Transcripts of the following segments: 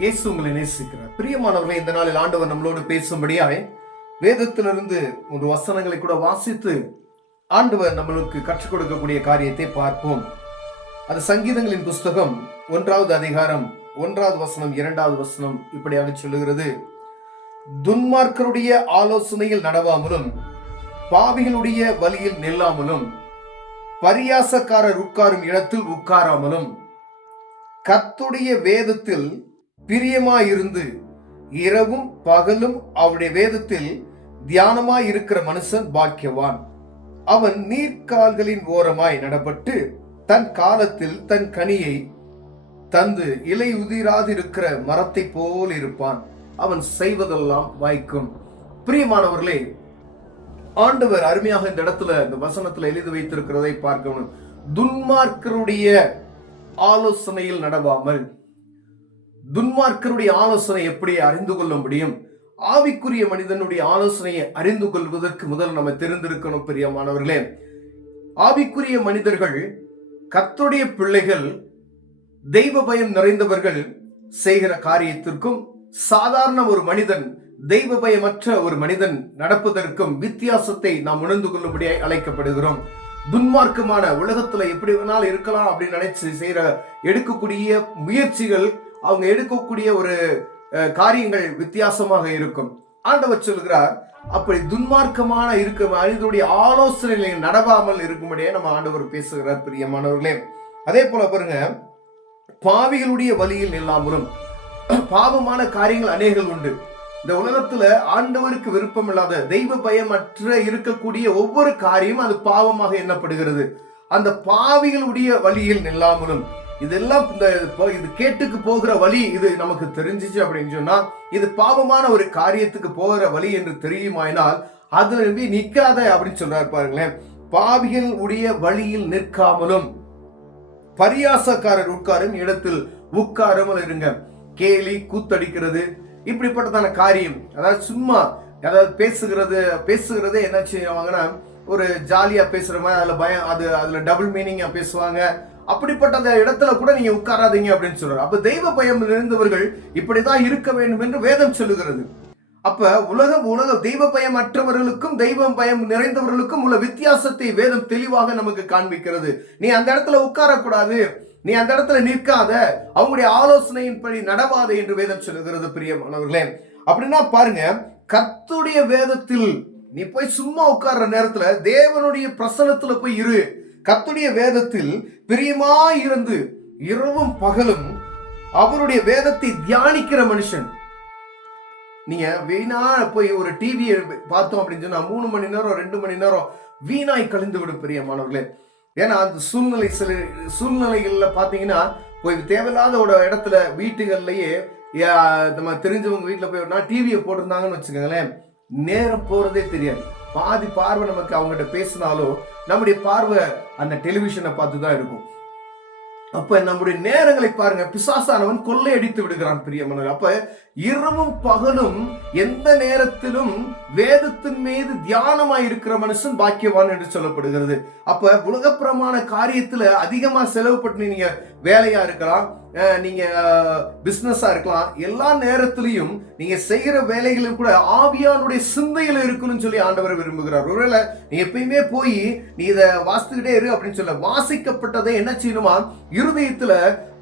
இயேசு உங்களை நேசிக்கிறார். பிரியமானவர்களே, இந்த நாளில் ஆண்டவர் நம்மளோடு பேசும்படியாய் வேதத்திலிருந்து ஒரு வசனங்களை கூட வாசித்து ஆண்டவர் நம்மளுக்கு கற்றுக் கொடுக்கக்கூடிய காரியத்தை பார்ப்போம். அது சங்கீதங்களின் புஸ்தகம் 1வது அதிகாரம் 1வது வசனம் 2வது வசனம் இப்படியாக சொல்லுகிறது: துன்மார்க்கருடைய ஆலோசனையில் நடவாமலும் பாவிகளுடைய வழியில் நில்லாமலும் பரியாசக்காரர் உட்காரும் இடத்தில் உட்காராமலும் கர்த்தருடைய வேதத்தில் பிரியமாயிருந்து இரவும் பகலும் அவருடைய வேதத்தில் தியானமாய் இருக்கிற மனுஷன் பாக்கியவான். அவன் நீர்க்கால்களின் ஓரமாய் நடப்பட்டு தன் காலத்தில் தன் கனியை தந்து இலை உதிராதிருக்கிற மரத்தை போல் இருப்பான். அவன் செய்வதெல்லாம் வாய்க்கும். பிரியமானவர்களே, ஆண்டவர் அருமையாக இந்த இடத்துல இந்த வசனத்துல எழுதி வைத்திருக்கிறதை பார்க்கணும். துன்மார்க்கருடைய ஆலோசனையில் நடவாமல். துன்மார்க்கருடைய ஆலோசனை எப்படி அறிந்து கொள்ள முடியும்? ஆவிக்குரிய மனிதனுடைய ஆலோசனையை அறிந்து கொள்வதற்கு முதல் நம்ம தெரிந்திருக்கணும். பிரியமானவர்களே, ஆவிக்குரிய மனிதர்கள், கர்த்தருடைய பிள்ளைகள், தெய்வ பயம் நிறைந்தவர்கள் செய்கிற காரியத்திற்கும் சாதாரண ஒரு மனிதன், தெய்வ பயமற்ற ஒரு மனிதன் நடப்பதற்கும் வித்தியாசத்தை நாம் உணர்ந்து கொள்ளும்படியாய் அழைக்கப்படுகிறோம். துன்மார்க்கமான உலகத்துல எப்படி வேணாலும் இருக்கலாம் அப்படின்னு நினைச்சு எடுக்கக்கூடிய முயற்சிகள், அவங்க எடுக்கக்கூடிய ஒரு காரியங்கள் வித்தியாசமாக இருக்கும். ஆண்டவர் சொல்கிறார், அப்படி துன்மார்க்கமான இருக்க மனிதனுடைய ஆலோசனைகளில் நடவாமல் இருக்கும்படியே நம்ம ஆண்டவர் பேசுகிறார். பிரியமானவர்களே, அதே போல பாருங்க, பாவிகளுடைய வழியில் நில்லாமலும். பாவமான காரியங்கள் அநேகம் உண்டு. இந்த உலகத்துல ஆண்டவருக்கு விருப்பம் இல்லாத, தெய்வ பயமற்ற இருக்கக்கூடிய ஒவ்வொரு காரியமும் அது பாவமாக எண்ணப்படுகிறது. அந்த பாவிகளுடைய வழியில் நில்லாமலும், இதெல்லாம் இது கேட்டுக்கு போகிற வழி, இது நமக்கு தெரிஞ்சிச்சு அப்படின்னு சொன்னா இது பாவமான ஒரு காரியத்துக்கு போகிற வழி என்று தெரியுமாயினால் அதுல நிக்காத அப்படின்னு சொல்றாரு. பாருங்களேன், பாவிகள் உடைய வழியில் நிற்காமலும் பரியாசக்காரர் உட்காரும் இடத்தில் உட்காராமல் இருங்க. கேலி கூத்தடிக்கிறது, இப்படிப்பட்டதான காரியம், அதாவது சும்மா பேசுகிறது என்ன செய்வாங்கன்னா, ஒரு ஜாலியா பேசுற மாதிரி அதுல டபுள் மீனிங்கா பேசுவாங்க. அப்படிப்பட்ட இடத்துல கூட நீங்க உட்காராதீங்க அப்படின்னு சொல்றாரு. அப்ப தெய்வ பயம் நிறைந்தவர்கள் இப்படிதான் இருக்க வேண்டும் என்று வேதம் சொல்லுகிறது. அப்ப உலக தெய்வ பயம் அற்றவர்களுக்கும் தெய்வ பயம் நிறைந்தவர்களுக்கும் உள்ள வித்தியாசத்தை வேதம் தெளிவாக நமக்கு காண்பிக்கிறது. நீ அந்த இடத்துல உட்காரக்கூடாது, நீ அந்த இடத்துல நிற்காத, அவங்களுடைய ஆலோசனையின்படி நடவாத என்று வேதம் சொல்லுகிறது. பிரியமானவர்களே, அப்படின்னா பாருங்க, கர்த்தருடைய வேதத்தில் நீ போய் சும்மா உட்கார்ற நேரத்துல தேவனுடைய பிரசன்னத்துல போய் இரு. கர்த்தருடைய வேதத்தில் பிரியமாய் இருந்து இரவும் பகலும் அவருடைய வேதத்தை தியானிக்கிற மனுஷன். நீங்க வீணா போய் ஒரு டிவியை பார்த்தோம் அப்படின்னு சொன்னா 3 மணி நேரம் 2 மணி நேரம் வீணாய் கழிந்து விடும். பிரியமானவர்களே, ஏன்னா அந்த சூழ்நிலைகள்ல பாத்தீங்கன்னா போய் தேவையில்லாத ஒரு இடத்துல வீட்டுகள்லயே நம்ம தெரிஞ்சவங்க வீட்டுல போய் டிவியை போட்டிருந்தாங்கன்னு வச்சுக்கோங்களேன், நேரம் போறதே தெரியாது. பாதி பார்வை நமக்கு அவங்ககிட்ட பேசினாலும் நம்முடைய பார்வை அந்த டெலிவிஷனை பார்த்து தான் இருக்கும். அப்ப நம்முடைய நேரங்களை பாருங்க, பிசாசானவன் கொள்ளை அடித்து விடுகிறான். பிரியமானவர்களே, அப்ப இரவும் பகலும் எந்த நேரத்திலும் வேதத்தின் மீது தியானமாய் இருக்கிற மனுஷன் பாக்கியவான் என்று சொல்லப்படுகிறது. அப்ப உலகப்புறமான காரியத்துல அதிகமா செலவு பண்ணி நீங்க வேலையா இருக்கலாம், நீங்க பிசினஸா இருக்கலாம், எல்லா நேரத்திலையும் நீங்க செய்யற வேலைகளும் கூட ஆவியானுடைய சிந்தையில இருக்கணும்னு சொல்லி ஆண்டவர் விரும்புகிறார். ஒருவேளை நீ எப்பயுமே போய் நீ இதை வாசித்துக்கிட்டே இரு அப்படின்னு சொல்ல, வாசிக்கப்பட்டதை என்ன செய்யணுமா, இருதயத்துல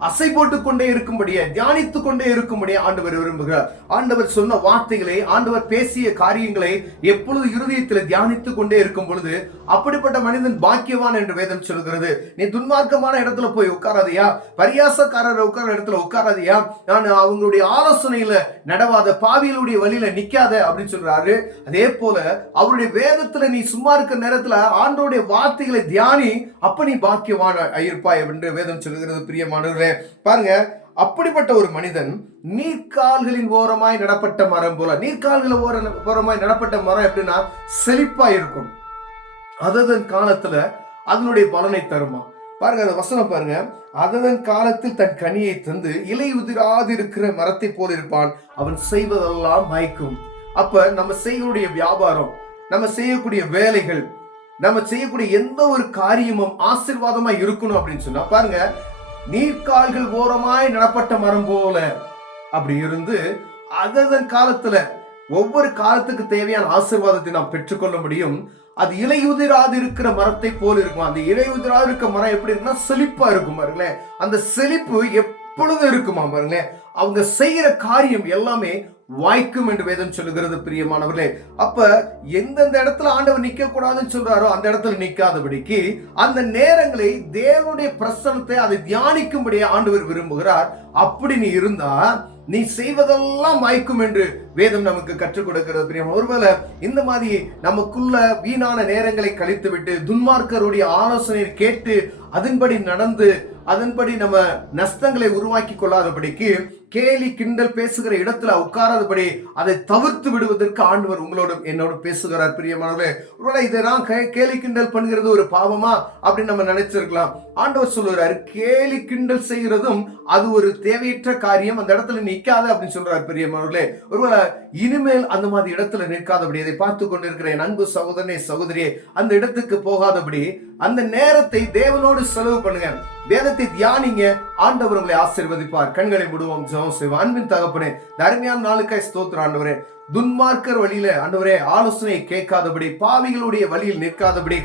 அசை போட்டு கொண்டே இருக்கும்படியே, தியானித்து கொண்டே இருக்கும்படியே ஆண்டவர் விரும்புகிறார். ஆண்டவர் சொன்ன வார்த்தைகளை, ஆண்டவர் பேசிய காரியங்களை எப்பொழுது இருதயத்தில் தியானித்து கொண்டே இருக்கும் பொழுது அப்படிப்பட்ட மனிதன் பாக்கியவான் என்று வேதம் சொல்கிறது. நீ துன்மார்க்கமான இடத்துல போய் உட்காராதியா, பரியாசக்காரர் உட்கார இடத்துல உட்காராதியா, நான் அவங்களுடைய ஆலோசனையில நடவாத, பாவிகளுடைய வழியில நிக்காத அப்படின்னு சொல்றாரு. அதே போல அவருடைய வேதத்துல நீ சும்மா இருக்கிற நேரத்துல ஆண்டவருடைய வார்த்தைகளை தியானி, அப்ப நீ பாக்கியவான் இருப்பாய் என்று வேதம் சொல்கிறது. பிரியமானவர்களே, பாருங்க, அப்படிப்பட்ட ஒரு மனிதன் நீர்க்கால்களின் ஓரமாய் நடப்பட்ட மரம் போல. நீர்க்கால்கள் ஓரமாய் நடப்பட்ட மரம் எப்படின்னா செழிப்பா இருக்கும், அதன் காலத்துல அதனுடைய பலனை தருமா. பாருங்க, அந்த வசனம் பாருங்க, அதன் காலத்தில் தன் கனியை தந்து இலை உதிராது இருக்கிற மரத்தை போல இருப்பான், அவன் செய்வதெல்லாம் மயக்கும். அப்ப நம்ம செய்யக்கூடிய வியாபாரம், நம்ம செய்யக்கூடிய வேலைகள், நம்ம செய்யக்கூடிய எந்த ஒரு காரியமும் ஆசீர்வாதமா இருக்கணும் அப்படின்னு சொன்னா பாருங்க, நீர்க்கால்கள் ஓரமாய் நடப்பட்ட மரம் போல அப்படி இருந்து அதன் காலத்துல ஒவ்வொரு காலத்துக்கு தேவையான ஆசீர்வாதத்தை நாம் பெற்றுக்கொள்ள முடியும். அது இலையுதிராது இருக்கிற மரத்தை போல இருக்கும். அந்த இலையுதிராது இருக்க மரம் எப்படி இருக்குன்னா செழிப்பா இருக்கும் பாருங்களேன். அந்த செழிப்பு எப்பொழுதும் இருக்குமா பாருங்களேன். அவங்க செய்யற காரியம் எல்லாமே வாய்க்கும் என்று வேதம் சொல்லுகிறது பிரியமானவர்களே. அப்ப எந்தெந்த இடத்துல ஆண்டவர் நிக்க கூடாதுன்னு சொல்றாரோ அந்த இடத்துல நிக்காதபடிக்கு அந்த நேரங்களை தேவனுடைய பிரசன்னத்தை அதை தியானிக்கும்படியே ஆண்டவர் விரும்புகிறார். அப்படி நீ இருந்தா நீ செய்வதெல்லாம் வாய்க்கும் என்று வேதம் நமக்கு கற்றுக் கொடுக்கிறது பிரியமா. ஒருவேளை இந்த மாதிரி நமக்குள்ள வீணான நேரங்களை கழித்து விட்டு துன்மார்க்கருடைய ஆலோசனை கேட்டு அதன்படி நடந்து அதன்படி நம்ம நஷ்டங்களை உருவாக்கி கொள்ளாதபடிக்கு கேலி கிண்டல் பேசுகிற இடத்துல உட்காராதபடி அதை தவிர்த்து விடுவதற்கு ஆண்டவர் உங்களோட என்னோட பேசுகிறார் பிரியமானவர்களே. ஒருவேளை இதை நான் கேலி கிண்டல் பண்ணுகிறது ஒரு பாவமா அப்படின்னு நம்ம நினைச்சிருக்கலாம். ஆண்டவர் சொல்லுறாரு, கேலி கிண்டல் செய்கிறதும் அது ஒரு தேவையற்ற காரியம், அந்த இடத்துல நிக்காத அப்படின்னு சொல்றாரு பிரியமானவர்களே. ஒருவேளை இனிமேல் அந்த மாதிரி இடத்துல நிற்காதபடி அதை பார்த்து கொண்டிருக்கிற என் அன்பு சகோதரனே சகோதரியே, அந்த இடத்துக்கு போகாதபடி அந்த நேரத்தை தேவனோடு செலவு பண்ணுங்க, வேதத்தை தியானிங்க. ஆண்டவர் உங்களை ஆசீர்வதிப்பார். கண்களை விடுவோம், ஜெபம் செய்வோம். அன்பின் தகப்பனே, அருமையான நாளுக்காய் ஸ்தோத்திரம் ஆண்டவரே. துன்மார்க்கர் வழியில ஆண்டவரே ஆலோசனையை கேட்காதபடி, பாவிகளுடைய வழியில் நிற்காதபடி,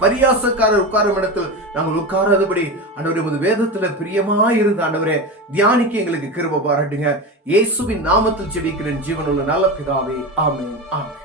பரியாசக்காரர் உட்காரும் இடத்தில் நாங்கள் உட்காராதபடி ஆண்டவரே உமது வேதத்துல பிரியமாயிருந்த ஆண்டவரே தியானிக்க எங்களுக்கு கிருபை பாராட்டுங்க. இயேசுவின் நாமத்தில் ஜெபிக்கிறேன் ஜீவனுள்ள நல்ல பிதாவே, ஆமென், ஆமென்.